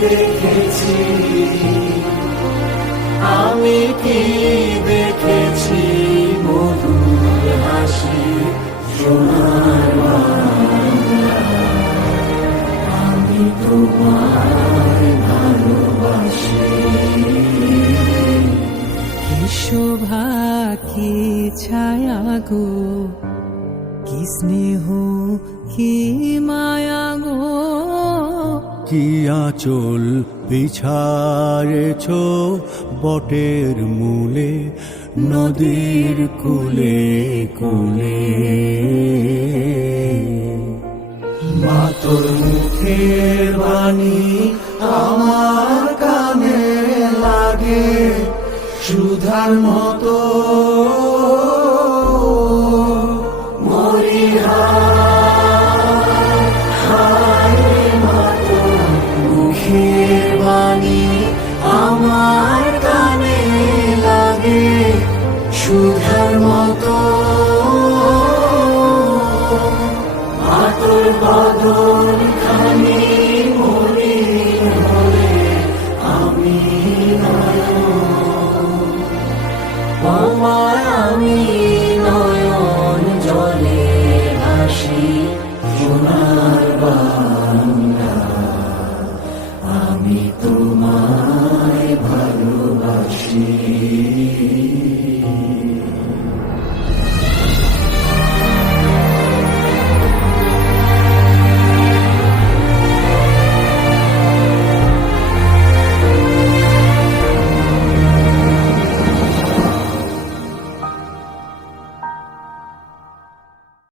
দেখেছি। আমি কি দেখেছি? মধুর হাসি সোনার আমি তোমায় ভালোবাসি। শোভা কি ছায়া গো? কি স্নেহ, কি মায়া গো? কি আঁচল বিছারেছ বটের মূলে, নদীর কুলে কুলে? মা তোর মুখের বাণী আমার কানে লাগে, সুধার মতো মুখের সুধার